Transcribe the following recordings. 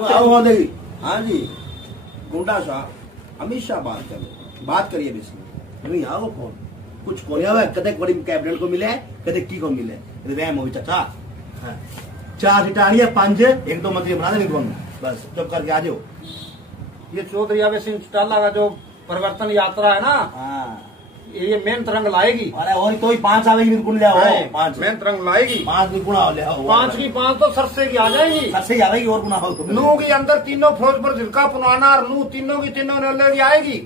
हाँ जी, गुंडा शाह अमित शाह बात करिए नहीं आओ कौन कुछ को कदे बड़ी कैबिनेट को मिले कदे की को मिले रैम हो चाचा। हाँ। 4 सिटाड़ियां 5 एक दो मंत्री बना देंगे बस चुप करके आ जाओ। ये चौधरी अभय सिंह चौटाला का जो परिवर्तन यात्रा है ना, हाँ ये मेन तरंग लाएगी। अरे और तो ही 5 आवेगी निर्गुण ले आओ, 5 मेन तरंग लाएगी, 5 निर्गुण ले आओ, 5 की 5 तो सरसे की आ जाएगी, सरसे ही आवेगी और गुना हो तो नू के अंदर तीनों फौज पर झिलका पुनवाना और नू तीनों की तीनों नेलो की आएगी।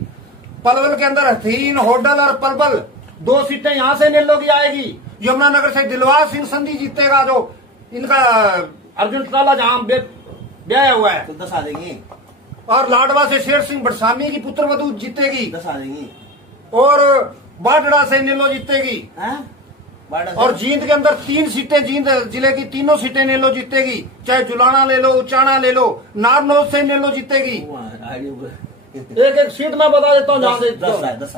पलवल के अंदर हथीन होडल और पलवल 2 सीटें यहाँ से नेलो की आएगी। यमुनानगर से दिलवार सिंह संधि जीतेगा, जो इनका अर्जुन चौटाला जहाँ ब्याह हुआ है, तो 10 आ जाएंगी। और लाडवा से शेर सिंह बड़सामी की पुत्र वधू जीतेगी, 10 आ जाएंगी। और बाडड़ा से नेलो जीतेगी, और जींद के अंदर 3 सीटें, जींद जिले की तीनों सीटें नेलो जीतेगी। चाहे जुलाना ले लो, उचाना ले लो, नारनौल से नेलो जीतेगी। एक सीट में बता देता हूँ, जहाँ से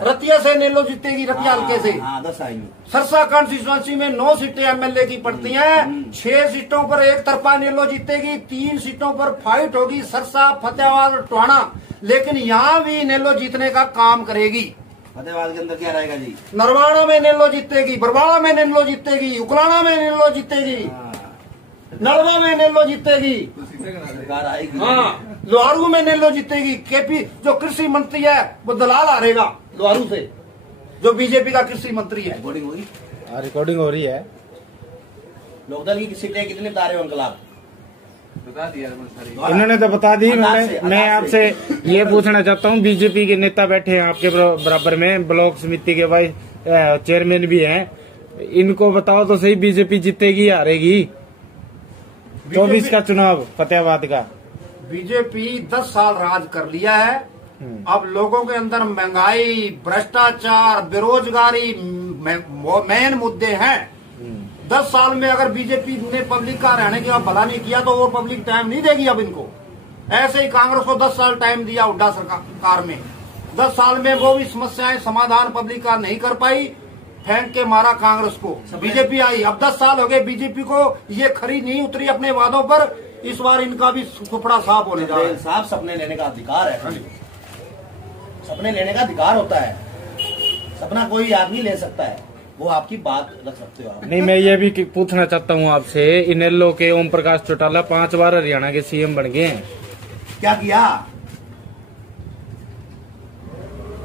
रतिया से नेलो जीतेगी, रतिया हल्के से। 10 आएंगी। सरसा कंस्टिट्यूएंसी में 9 सीटें एमएलए की पड़ती हैं। 6 सीटों पर एक तरफा नेलो जीतेगी, 3 सीटों पर फाइट होगी, सरसा, फतेहाबाद और टोहाना। लेकिन यहाँ भी नेलो जीतने का काम करेगी। फतेहाबाद के अंदर क्या रहेगा जी? नरवाड़ा में नेलो जीतेगी, बरवाड़ा में नेलो जीतेगी, उकलाना में नेलो जीतेगी, नरवा में नेलो जीतेगी, हाँ लोहारू में नेलो जीतेगी। केपी जो कृषि मंत्री है वो दलाल हारेगा लोहारू से, जो बीजेपी का कृषि मंत्री है। रिकॉर्डिंग होगी, रिकॉर्डिंग हो रही है। लोकदल की सीटें कितनी बता रहे हो अंकल आप? बता दिया इन्होंने तो बता दी। मैं आपसे ये पूछना चाहता हूँ, बीजेपी के नेता बैठे हैं आपके बराबर में, ब्लॉक समिति के वाइस चेयरमैन भी हैं, इनको बताओ तो सही, बीजेपी जीतेगी हारेगी 24 का चुनाव फतेहाबाद का? बीजेपी 10 साल राज कर लिया है। अब लोगों के अंदर महंगाई, भ्रष्टाचार, बेरोजगारी मेन मुद्दे हैं। 10 साल में अगर बीजेपी ने पब्लिक का रहने का भला नहीं किया तो वो पब्लिक टाइम नहीं देगी अब इनको। ऐसे ही कांग्रेस को 10 साल टाइम दिया हुड्डा सरकार में, 10 साल में वो भी समस्याएं समाधान पब्लिक का नहीं कर पाई, फेंक के मारा कांग्रेस को। बीजेपी आई, अब 10 साल हो गए बीजेपी को, ये खरी नहीं उतरी अपने वादों पर। इस बार इनका भी सुपड़ा साफ होने जा रहा है। साहब सपने लेने का अधिकार है, सपने लेने का अधिकार होता है, सपना कोई आदमी ले सकता है, वो आपकी बात रख सकते हो आप। नहीं, मैं ये भी पूछना चाहता हूँ आपसे, इनेलो के ओम प्रकाश चौटाला 5 बार हरियाणा के सीएम बन गए हैं, क्या किया?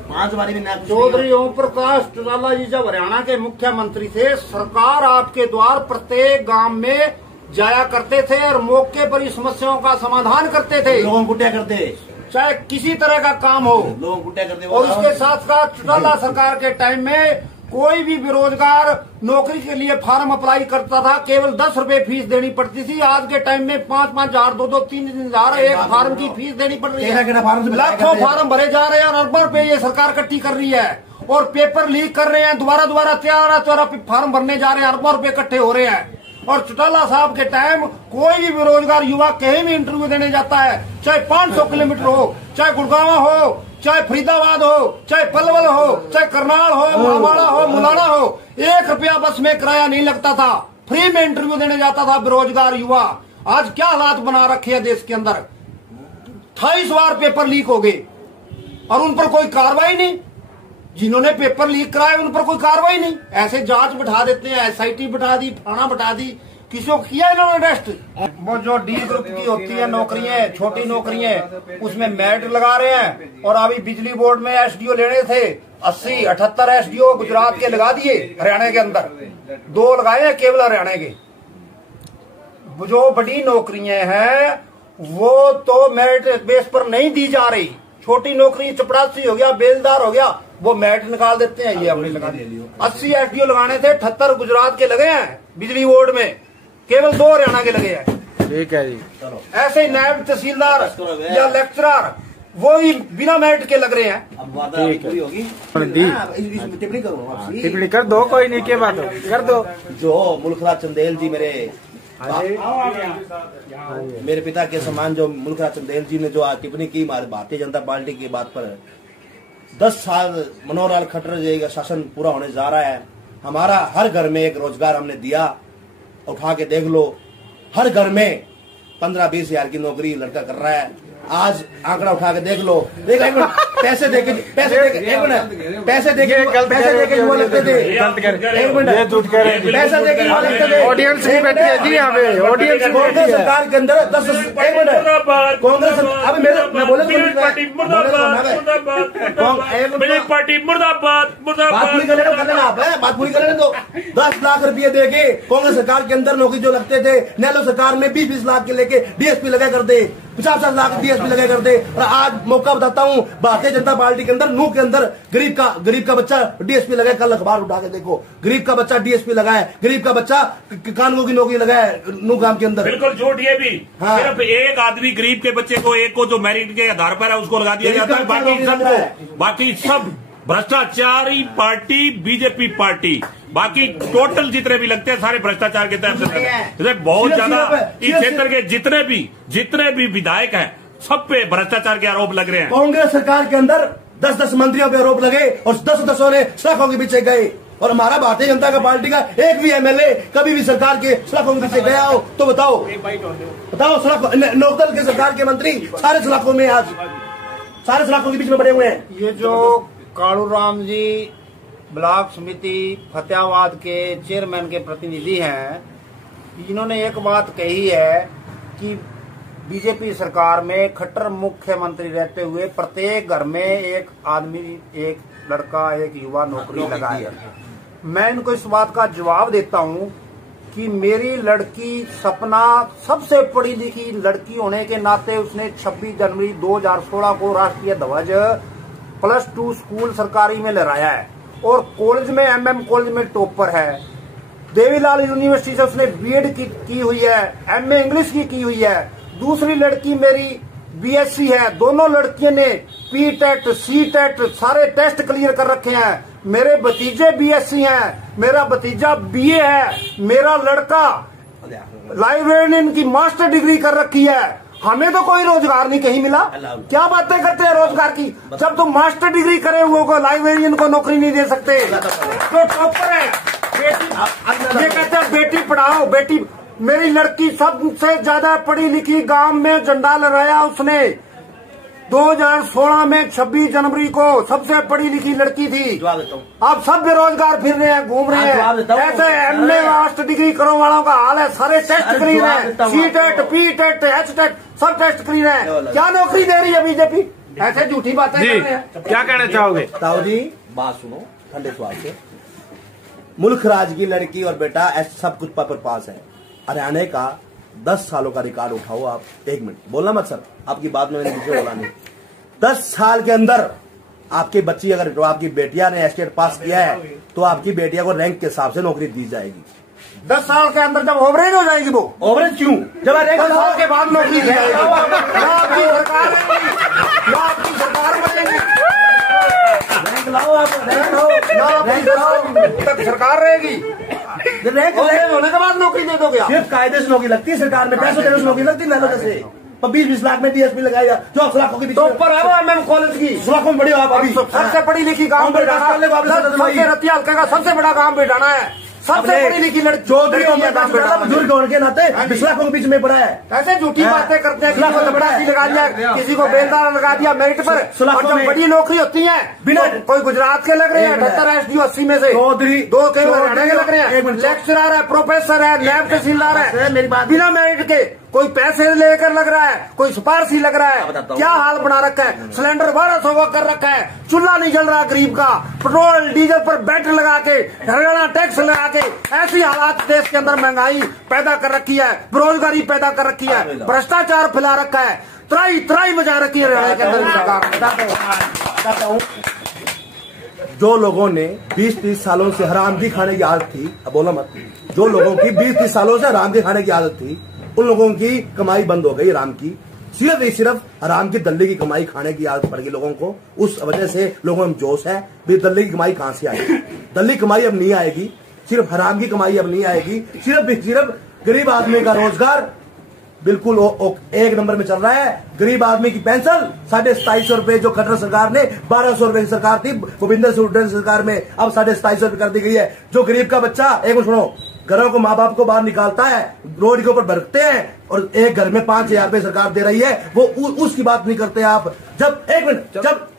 5 बारी में चौधरी ओम प्रकाश चौटाला जी जब हरियाणा के मुख्यमंत्री थे, सरकार आपके द्वार प्रत्येक गांव में जाया करते थे और मौके पर इस समस्याओं का समाधान करते थे। लोगों को क्या करते, चाहे किसी तरह का काम हो, लोगों को क्या करते। और उसके साथ साथ चौटाला सरकार के टाइम में कोई भी बेरोजगार नौकरी के लिए फार्म अप्लाई करता था, केवल 10 रुपए फीस देनी पड़ती थी। आज के टाइम में 5-5 हजार, 2-2, 3-3 हजार एक फार्म की फीस देनी पड़ रही है। लाखों फार्म भरे जा रहे हैं और अरबों रुपए ये सरकार इकट्ठी कर रही है, और पेपर लीक कर रहे हैं, दोबारा त्यारा फार्म भरने जा रहे हैं, अरबों रुपए इकट्ठे हो रहे हैं। और चौटाला साहब के टाइम कोई भी बेरोजगार युवा कहीं भी इंटरव्यू देने जाता है, चाहे 500 किलोमीटर हो, चाहे गुड़गांव हो, चाहे फरीदाबाद हो, चाहे पलवल हो, चाहे करनाल हो, महामाड़ा हो, मुलाना हो, 1 रुपया बस में किराया नहीं लगता था, फ्री में इंटरव्यू देने जाता था बेरोजगार युवा। आज क्या हालात बना रखे हैं देश के अंदर, 28 बार पेपर लीक हो गए और उन पर कोई कार्रवाई नहीं। जिन्होंने पेपर लीक कराए उन पर कोई कार्रवाई नहीं, ऐसे जांच बिठा देते हैं, एसआईटी बिठा दी, थाना बिठा दी, किसी को किया इन्होंने अरेस्ट। वो जो डी ग्रुप की होती है नौकरियां, छोटी नौकरियां, उसमें मेरिट लगा रहे हैं। और अभी बिजली बोर्ड में एसडीओ लेने थे, 80-78 एसडीओ गुजरात के लगा दिए, हरियाणा के अंदर 2 लगाए हैं केवल हरियाणा के। जो बड़ी नौकरियां हैं वो तो मेरिट बेस पर नहीं दी जा रही। छोटी नौकरी चपरासी हो गया, बेलदार हो गया, वो मेरिट निकाल देते हैं, ये अपने लगा दिए। 80 एसडीओ लगाने थे, 78 गुजरात के लगे हैं बिजली बोर्ड में, केवल 2 हरियाणा के लगे हैं। ठीक है जी, चलो। ऐसे ही नायब तहसीलदार या लेक्चरर वो भी बिना मेरिट के लग रहे हैं। अब वादा पूरी होगी, टिप्पणी करो, टिप्पणी कर दो, कोई नहीं, क्या बात हो, कर दो। जो मुल्खराज चंदेल जी मेरे पिता के समान, जो मुल्खराज चंदेल जी ने जो आज टिप्पणी की भारतीय जनता पार्टी की बात पर, 10 साल मनोहर लाल खट्टर जी का शासन पूरा होने जा रहा है। हमारा हर घर में एक रोजगार हमने दिया, उठा के देख लो, हर घर में 15-20 हजार की नौकरी लड़का कर रहा है। आज आंकड़ा उठा के देख लो, एक मिनट, पैसे देके युवा लगते थे, एक मिनट, पैसा देके युवा लगते थे। ऑडियंस भी बैठी है जी, यहाँ पे ऑडियंस कांग्रेस सरकार के अंदर 10 एक मिनट कांग्रेस अभी मैं बोले पार्टी मुर्दाबाद बात पूरी कर लेना आप है, बात पूरी कर लेने दो। 10 लाख रुपए देके कांग्रेस सरकार के अंदर नौकरी जो लगते थे, नेहरू सरकार में 20-20 लाख के लेके डीएसपी लगा कर दे, 50-50 लाख डीएसपी लगा कर दे। और आज मौका बताता हूँ, भारतीय जनता पार्टी के अंदर नू के अंदर गरीब का बच्चा डीएसपी लगा है। कल अखबार उठा के देखो, गरीब का बच्चा डीएसपी लगा है, गरीब का बच्चा कानूनों की नौकरी लगा है नू गांव के अंदर। बिल्कुल झूठ ये भी। हाँ। सिर्फ एक आदमी गरीब के बच्चे को, एक को जो मेरिट के आधार पर है उसको लगा दिया जाता है, बाकी सब भ्रष्टाचारी पार्टी बीजेपी पार्टी, बाकी टोटल जितने भी लगते हैं सारे भ्रष्टाचार के तहत जैसे बहुत ज्यादा इस क्षेत्र के जितने भी विधायक हैं सब पे भ्रष्टाचार के आरोप लग रहे हैं। कांग्रेस सरकार के अंदर 10-10 मंत्रियों पे आरोप लगे और 10 ने सड़कों के पीछे गए। और हमारा भारतीय जनता पार्टी का एक भी एमएलए कभी भी सरकार के सड़कों के पीछे गया हो तो बताओ सड़क लोकदल के सरकार के मंत्री सारे सड़कों में, आज सारे सड़कों के बीच में बड़े हुए हैं। ये जो कालूराम जी ब्लॉक समिति फतेहाबाद के चेयरमैन के प्रतिनिधि हैं, इन्होंने एक बात कही है कि बीजेपी सरकार में खट्टर मुख्यमंत्री रहते हुए प्रत्येक घर में एक आदमी, एक लड़का, एक युवा नौकरी लगाए। मैं इनको इस बात का जवाब देता हूं कि मेरी लड़की सपना सबसे पढ़ी लिखी लड़की होने के नाते उसने 26 जनवरी 2016 को राष्ट्रीय ध्वज +2 स्कूल सरकारी में लहराया है और कॉलेज में MM कॉलेज में टॉपर है। देवीलाल यूनिवर्सिटी से उसने बीएड की हुई है, MA इंग्लिश की हुई है। दूसरी लड़की मेरी BSc है। दोनों लड़कियों ने P-टेट C-टेट सारे टेस्ट क्लियर कर रखे हैं। मेरे भतीजे BSc हैं, मेरा भतीजा BA है, मेरा लड़का लाइब्रेरियन की मास्टर डिग्री कर रखी है। हमें तो कोई रोजगार नहीं कहीं मिला। क्या बातें करते हैं रोजगार की, जब तुम मास्टर डिग्री करे हुए को लाइब्रेरियन को नौकरी नहीं दे सकते। तो टॉपर है बेटी, ये कहते हैं बेटी पढ़ाओ बेटी। मेरी लड़की सबसे ज्यादा पढ़ी लिखी, गांव में झंडा लहराया उसने। 2016 में 26 जनवरी को सबसे पढ़ी लिखी लड़की थी। अब सब बेरोजगार फिर रहे हैं, घूम रहे हैं। ऐसे MA मास्टर डिग्री करो वालों का हाल है, सारे टेस्ट क्लीन है, C-टेट P-टेट H-टेट सब टेस्ट क्लीन है। क्या नौकरी दे रही है बीजेपी? ऐसे झूठी बातें कर रहे हैं। क्या कहना चाहोगे? ताऊ जी बात सुनो ठंडे स्वाद से। मुल्क राज की लड़की और बेटा ऐसा सब कुछ पेपर पास है। हरियाणा का 10 सालों का रिकॉर्ड उठाओ आप। 1 मिनट बोलना मत सर, आपकी बात में मैंने पीछे बोला नहीं। 10 साल के अंदर आपकी बच्ची, अगर तो आपकी बेटिया ने एस्टेट पास किया है तो आपकी बेटिया को रैंक के हिसाब से नौकरी दी जाएगी। 10 साल के अंदर जब ओवरेज हो जाएगी, वो ओवरेज क्यों, जब 10 साल के बाद नौकरी दी जाएगी। आपकी सरकार बनेगी, रैंक लाओ आप, तक सरकार रहेगी। रैंक होने के बाद नौकरी दे दोगे आप? सिर्फ कायदे से नौकरी लगती है सरकार में, पैसों देने से नौकरी लगती है। जैसे 20-20 लाख में डीएसपी लगाया जो सलाखों के बीच तो ऊपर है वो MM कॉलेज की सलाखों में बड़ी हो आप अभी सबसे पढ़ी लिखी गांव में रतिया हल्का का सबसे बड़ा गांव बैठाना है, सबसे पढ़ी लिखी लड़की चौधरी बुजुर्ग होने के नाते सलाखों के बीच में पड़ा है। ऐसे झूठी बातें करते हैं, किसी को जबरदस्ती लगा दिया, किसी को बेलदार लगा दिया मेरिट पर। और जब बड़ी नौकरी होती है बिना, कोई गुजरात के लग रहे हैं 78 SDO 80 में से चौधरी, 2 के लग रहे हैं, लेक्चरर है, प्रोफेसर है, लैब तहसीलदार है, बिना मेरिट के। कोई पैसे लेकर लग रहा है, कोई सिफारसी लग रहा है। क्या हाल बना रखा है, सिलेंडर 1200 का कर रखा है, चूल्हा नहीं जल रहा गरीब का, पेट्रोल डीजल पर बैट लगा के, हरियाणा टैक्स लगा के, ऐसी हालात देश के अंदर महंगाई पैदा कर रखी है, बेरोजगारी पैदा कर रखी है, भ्रष्टाचार फैला रखा है, त्राई मचा रखी है हरियाणा के अंदर सरकार। जो लोगों ने 20-30 सालों से हरामदी खाने की आदत थी, अब बोला मत, जो लोगों की 20-30 सालों से हरामदी खाने की आदत थी, उन लोगों की कमाई बंद हो गई हराम की। सिर्फ हराम की दल्ले की कमाई खाने की आदत पड़ गई लोगों को। उस वजह से लोगों में जोश है, भी दल्ले की कमाई कहां से आएगी? दल्ले की कमाई अब नहीं आएगी, सिर्फ हराम की कमाई अब नहीं आएगी। सिर्फ गरीब आदमी का रोजगार बिल्कुल एक नंबर में चल रहा है। गरीब आदमी की पेंशन 2750 रुपए, जो खट्टर सरकार ने 1200 रुपए की सरकार थी भूपिंदर सिंह हुड्डा सरकार में, अब 2750 रुपए कर दी गई है। जो गरीब का बच्चा, एक सुनो, घरों को माँ बाप को बाहर निकालता है, रोड के ऊपर भरते हैं, और एक घर में 5,000 रुपए सरकार दे रही है, वो उसकी बात नहीं करते आप। जब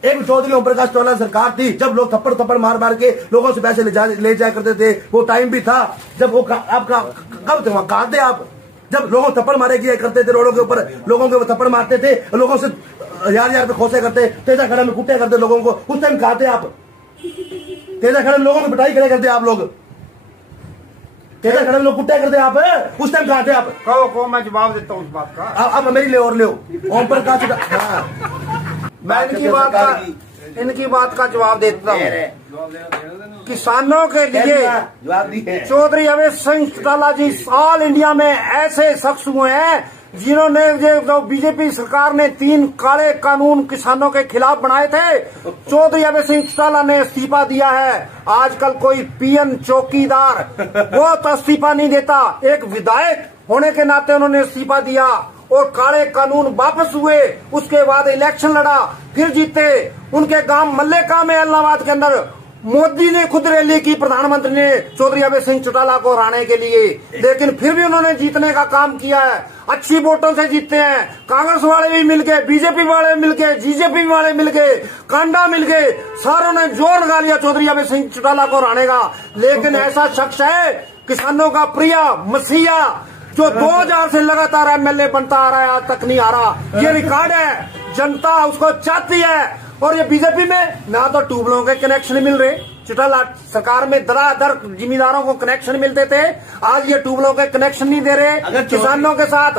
एक चौधरी ओम प्रकाश चौटाला सरकार थी, जब लोग थप्पड़ मार मार के लोगों से पैसे ले जाया करते थे, वो टाइम भी था जब वो आपका कब थे वहां, कहा थे आप? जब लोगों थप्पड़ मारे किया करते थे, रोडों के ऊपर लोगों के थप्पड़ मारते थे, लोगों से 1,000 रुपए खोसे करते, तेजा खड़ा में कुटे करते लोगों को, उस टाइम कहा थे आप? तेजा खड़ा में लोगों की पिटाई करे करते आप लोग, तेजा खड़े में लोग कुट्टे करते आप, उस टाइम कहा थे आप? कहो मैं जवाब देता हूँ उस बात का। अब मेरी ले और ले ओम प्रकाश, मैं इनकी बात का जवाब देता हूँ। किसानों के लिए चौधरी अवैध सिंह चौटाला जी ऑल इंडिया में ऐसे शख्स हुए हैं जिन्होंने जो बीजेपी सरकार ने 3 काले कानून किसानों के खिलाफ बनाए थे, चौधरी अवैध सिंह चौटाला ने इस्तीफा दिया है। आजकल कोई पीएन चौकीदार वो तो इस्तीफा नहीं देता, एक विधायक होने के नाते उन्होंने इस्तीफा दिया और काले कानून वापस हुए। उसके बाद इलेक्शन लड़ा, फिर जीते। उनके गांव मल्लेका में इलाहाबाद के अंदर मोदी ने खुद रैली की, प्रधानमंत्री ने चौधरी अवैध सिंह चौटाला को हराने के लिए, लेकिन फिर भी उन्होंने जीतने का काम किया है। अच्छी वोटों से जीतते हैं। कांग्रेस वाले भी मिल गए, बीजेपी वाले मिल गए, जीजेपी वाले मिल गए, कांडा मिल गए, सारों ने जोर लगा लिया चौधरी अवैध सिंह चौटाला को हराने का। लेकिन ऐसा शख्स है किसानों का प्रिय मसीहा जो 2000 से लगातार एमएलए बनता आ रहा है, आज तक नहीं आ रहा। ये रिकॉर्ड है, जनता उसको चाहती है। और ये बीजेपी में ना तो ट्यूबवेलों के कनेक्शन मिल रहे, चौटाला सरकार में दरादर जिम्मेदारों को कनेक्शन मिलते थे, आज ये ट्यूबवेलों के कनेक्शन नहीं दे रहे। किसानों के साथ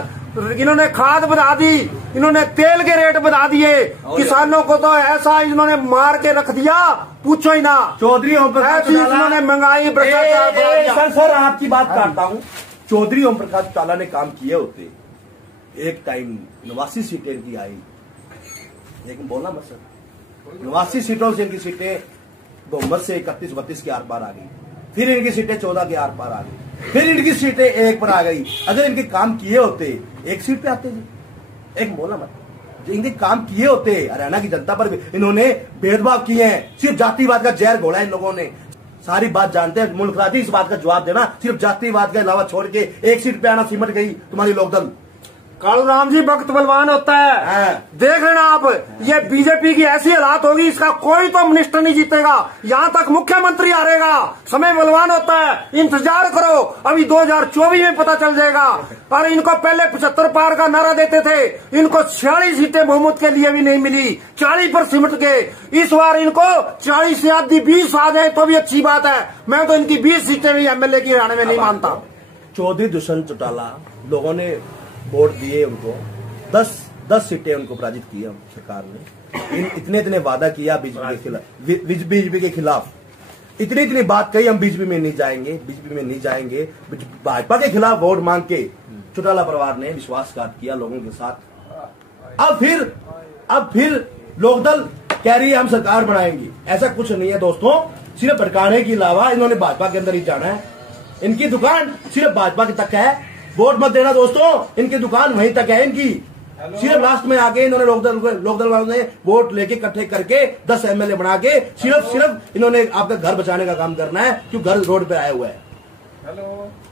इन्होंने खाद बढ़ा दी, इन्होंने तेल के रेट बढ़ा दिए, किसानों को तो ऐसा इन्होंने मार के रख दिया, पूछो ही ना। चौधरी ओम प्रकाश इन्होंने महंगाई भ्रष्टाचार। सर आपकी बात काटता हूँ। चौधरी ओम प्रकाश चौटाला ने काम किए होते, एक टाइम 89 सीटें इनकी आई, लेकिन बोलना मत सर, 89 सीटों से इनकी सीटें बहुमत से 31-32 के आर पार आ गई, फिर इनकी सीटें 14 के आर पार आ गई, फिर इनकी सीटें 1 पर आ गई। अगर इनके काम किए होते 1 सीट पे आते जी, एक बोलना मत, इनके काम किए होते हरियाणा की जनता पर भी इन्होंने भेदभाव किए हैं, सिर्फ जातिवाद का जहर घोला इन लोगों ने। सारी बात जानते हैं, मुल्क राजी इस बात का जवाब देना, सिर्फ जातिवाद के अलावा छोड़ के 1 सीट पे आना सिमट गई तुम्हारी लोकदल। कालू राम जी वक्त बलवान होता है, देख लेना आप, ये बीजेपी की ऐसी हालात होगी, इसका कोई तो मिनिस्टर नहीं जीतेगा, यहाँ तक मुख्यमंत्री हारेगा। समय बलवान होता है, इंतजार करो, अभी 2024 में पता चल जाएगा। और इनको पहले 75 पार का नारा देते थे, इनको 46 सीटें बहुमत के लिए भी नहीं मिली, 40 पर सिमट गए। इस बार इनको 40 से आधी 20 आ जाए तो भी अच्छी बात है। मैं तो इनकी 20 सीटें भी एमएलए की हरियाणा में नहीं मानता। चौधरी दुष्यंत चौटाला लोगों ने वोट दिए उनको, 10 सीटें उनको पराजित किया सरकार ने। इतने वादा किया बीजेपी के खिलाफ, इतनी बात कही, हम बीजेपी में नहीं जाएंगे, भाजपा के खिलाफ वोट मांग के चौटाला परिवार ने विश्वासघात किया लोगों के साथ। अब फिर लोकदल कह रही है हम सरकार बनाएंगी। ऐसा कुछ नहीं है दोस्तों, सिर्फ भड़काने के अलावा इन्होंने भाजपा के अंदर ही जाना है। इनकी दुकान सिर्फ भाजपा के तक है, वोट मत देना दोस्तों, इनकी दुकान वहीं तक है इनकी। सिर्फ लास्ट में आके इन्होंने लोकदल वालों ने वोट लेके इकट्ठे करके 10 एमएलए बना के सिर्फ इन्होंने आपका घर बचाने का काम करना है, क्योंकि घर रोड पे आया हुआ है।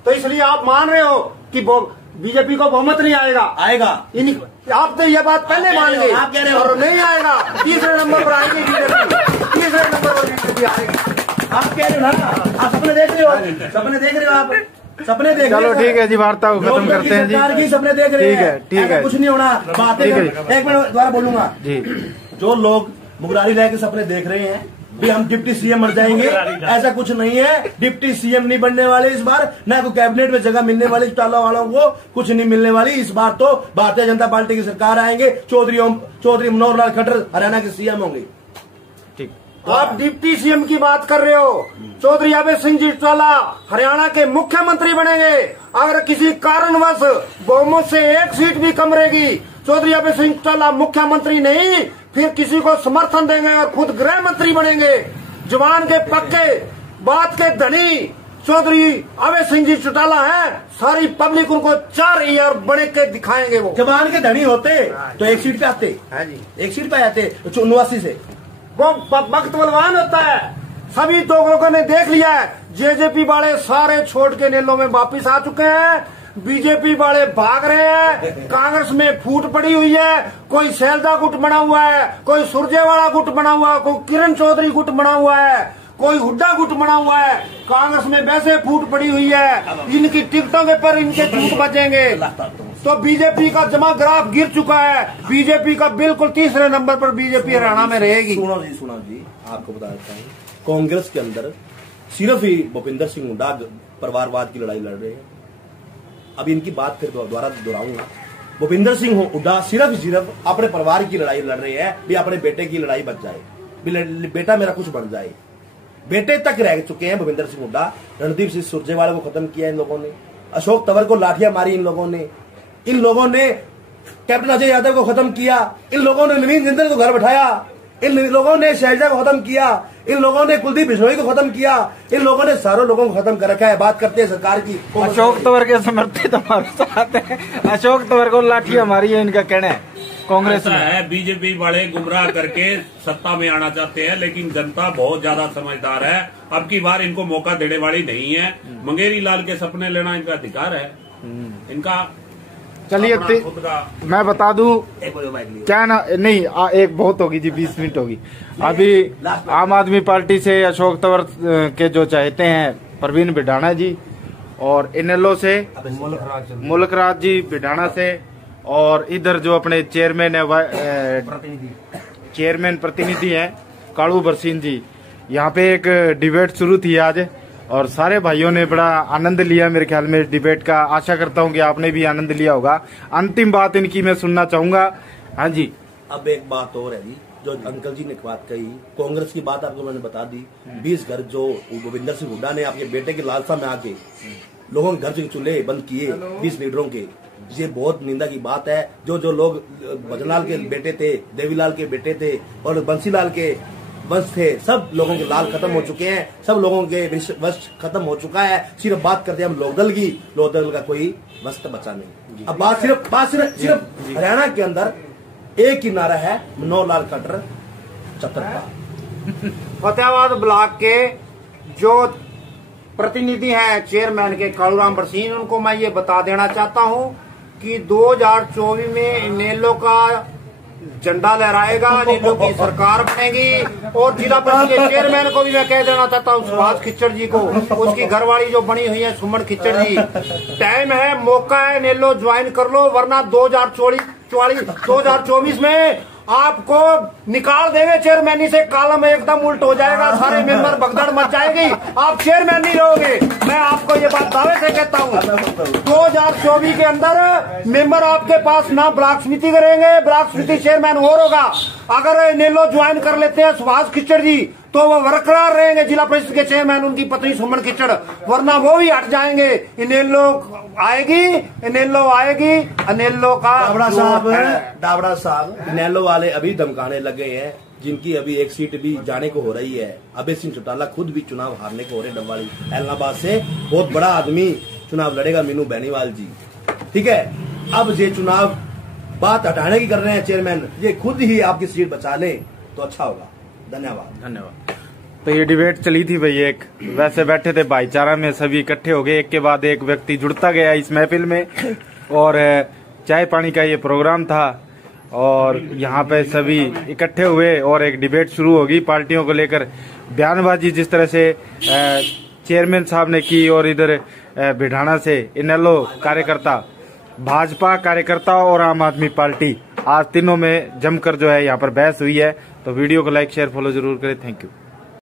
तो इसलिए आप मान रहे हो कि बीजेपी को बहुमत नहीं आएगा? आप तो ये बात पहले मान गए, आप कह रहे हो और नहीं आएगा, तीसरे नंबर पर आएगी बीजेपी, तीसरे नंबर पर बीजेपी आएगी। आप कह रहे हो ना, आप सपने देख रहे हो, आप सपने देख। चलो ठीक है जी, वार्ता को खत्म करते हैं जी। सरकार की सपने देख रहे हैं, ठीक है, कुछ नहीं होना। बातें एक मिनट दोबारा बोलूंगा जी। जो लोग मुगरारी रह के सपने देख रहे हैं भी हम डिप्टी सीएम बन जाएंगे, ऐसा कुछ नहीं है। डिप्टी सीएम नहीं बनने वाले इस बार, ना कोई कैबिनेट में जगह मिलने वाली, चौटाला वालों को कुछ नहीं मिलने वाली। इस बार तो भारतीय जनता पार्टी की सरकार आएंगे, चौधरी मनोहर लाल खट्टर हरियाणा के सीएम होंगे। आप डिप्टी सीएम की बात कर रहे हो, चौधरी अवैध सिंह जी चौटाला हरियाणा के मुख्यमंत्री बनेंगे। अगर किसी कारणवश बहुमत से 1 सीट भी कम रहेगी, चौधरी अवैध सिंह चौटाला मुख्यमंत्री नहीं, फिर किसी को समर्थन देंगे और खुद गृह मंत्री बनेंगे। जवान के पक्के, बात के धनी चौधरी अवैध सिंह जी चौटाला है। सारी पब्लिक उनको 4 रही है और बड़े के दिखाएंगे। वो जवान के धनी होते तो 1 सीट पे आते, 1 सीट पे आते 89 से। वो वक्त बलवान होता है, सभी लोगों ने देख लिया है। जेजेपी वाले सारे छोड़ के नेलो में वापिस आ चुके हैं। बीजेपी वाले भाग रहे हैं। कांग्रेस में फूट पड़ी हुई है। कोई शैलजा गुट बना हुआ है, कोई सुरजेवाला गुट बना हुआ है, कोई किरण चौधरी गुट बना हुआ है, कोई हुड्डा गुट बना हुआ है। कांग्रेस में वैसे फूट पड़ी हुई है। इनकी टिकटों के पर इनके झूठ बचेंगे। तो बीजेपी का जमा ग्राफ गिर चुका है। बीजेपी का बिल्कुल तीसरे नंबर पर बीजेपी हरियाणा में रहेगी। सुनो जी, आपको बता देता हूँ, कांग्रेस के अंदर सिर्फ ही भूपिंदर सिंह हुड्डा परिवारवाद की लड़ाई लड़ रहे हैं। अब इनकी बात फिर दोबारा दोहराऊंगा। भूपिंदर सिंह हुड्डा सिर्फ अपने परिवार की लड़ाई लड़ रहे हैं, भी अपने बेटे की लड़ाई बच जाए, भी बेटा मेरा कुछ बन जाए। बेटे तक रह चुके हैं भूपिंदर सिंह हुड्डा। रणदीप सिंह सुरजेवाला को खत्म किया इन लोगों ने। अशोक तंवर को लाठियां मारी इन लोगों ने। इन लोगों ने कैप्टन अजय यादव को खत्म किया। इन लोगों ने नवीन जिंदल को घर बैठाया। इन लोगों ने शैलजा को खत्म किया। इन लोगों ने कुलदीप बिश्नोई को खत्म किया। इन लोगों ने सारों लोगों को खत्म कर रखा है। बात करते हैं सरकार की। अशोक तंवर के समर्थित हमारे साथ है। अशोक तंवर को लाठियां मारी है, इनका कहना है। कांग्रेस है बीजेपी वाले गुमराह करके सत्ता में आना चाहते हैं, लेकिन जनता बहुत ज्यादा समझदार है। अब की बार इनको मौका देने वाली नहीं है। मंगेरी लाल के सपने लेना इनका अधिकार है। इनका चलिए मैं बता दूं क्या ना, नहीं एक बहुत होगी जी, 20 मिनट होगी। अभी आम आदमी पार्टी से अशोक तंवर के जो चाहते हैं प्रवीण बिडाना जी, और इनेलो से मुल्कराज जी बिडाना से, और इधर जो अपने चेयरमैन है चेयरमैन प्रतिनिधि हैं कालू बरसीन जी। यहाँ पे एक डिबेट शुरू थी आज, और सारे भाइयों ने बड़ा आनंद लिया मेरे ख्याल में इस डिबेट का। आशा करता हूँ कि आपने भी आनंद लिया होगा। अंतिम बात इनकी मैं सुनना चाहूंगा। हाँ जी। अब एक बात और है जी, जो अंकल जी ने बात कही, कांग्रेस की बात आपको मैंने बता दी। 20 घर जो भूपिंदर सिंह हुड्डा ने आपके बेटे की लालसा में आके लोगों के घर से चूल्हे बंद किए 20 लीडरों के, ये बहुत निंदा की बात है। जो लोग भजनलाल के बेटे थे, देवीलाल के बेटे थे और बंसीलाल के वंश थे, सब लोगों के लाल खत्म हो चुके हैं। सब लोगों के वंश खत्म हो चुका है। सिर्फ बात करते हैं हम लोकदल की। लोकदल का कोई वंश बचा नहीं। अब बात सिर्फ हरियाणा के अंदर एक ही नारा है, मनोहर खट्टर चतरपा। फतेहाबाद ब्लॉक के जो प्रतिनिधि हैं चेयरमैन के कालूराम बरसीन, उनको मैं ये बता देना चाहता हूं कि 2024 में इनेलो का झंडा लहराएगा, इनेलो की सरकार बनेगी। और जिला परिषद के चेयरमैन को भी मैं कह देना चाहता हूँ, सुभाष खिच्चर जी को, उसकी घरवाली जो बनी हुई है सुमन खिच्चर जी, टाइम है, मौका है, इनेलो ज्वाइन कर लो, वरना 2024 में आपको निकाल देंगे चेयरमैनी से। कालम एकदम उल्ट हो जाएगा, सारे मेंबर भगदड़ मच जाएगी, आप चेयरमैन नहीं रहोगे। मैं आपको ये बात दावे से कहता हूँ। 2024 के अंदर मेंबर आपके पास ना ब्लॉक समिति करेंगे, ब्लॉक समिति चेयरमैन और होगा। अगर इनेलो ज्वाइन कर लेते हैं सुभाष खिच्चर जी, तो वो बरकरार रहेंगे जिला परिषद के चेयरमैन, उनकी पत्नी सुमन खिच्चर, वरना वो भी हट जाएंगे। इनेलो आएगी, इनेलो का डाबड़ा साहब इनेलो वाले अभी धमकाने लगे हैं, जिनकी अभी एक सीट भी जाने को हो रही है। अभय सिंह चौटाला खुद भी चुनाव हारने को हो रहे डबवाली इलाहाबाद से। बहुत बड़ा आदमी चुनाव लड़ेगा, मीनू बेनीवाल जी, ठीक है। अब ये चुनाव बात हटाने की कर रहे हैं चेयरमैन, ये खुद ही आपकी सीट बचा लें तो अच्छा होगा। धन्यवाद। तो ये डिबेट चली थी भाई, एक वैसे बैठे थे भाईचारा में, सभी इकट्ठे हो गए, एक के बाद एक व्यक्ति जुड़ता गया इस महफिल में, और चाय पानी का ये प्रोग्राम था, और यहाँ पे सभी इकट्ठे हुए और एक डिबेट शुरू होगी पार्टियों को लेकर। बयानबाजी जिस तरह से चेयरमैन साहब ने की, और इधर बिडाना से इनेलो कार्यकर्ता, भाजपा कार्यकर्ता और आम आदमी पार्टी, आज तीनों में जमकर जो है यहाँ पर बहस हुई है। तो वीडियो को लाइक शेयर फॉलो जरूर करें। Thank you.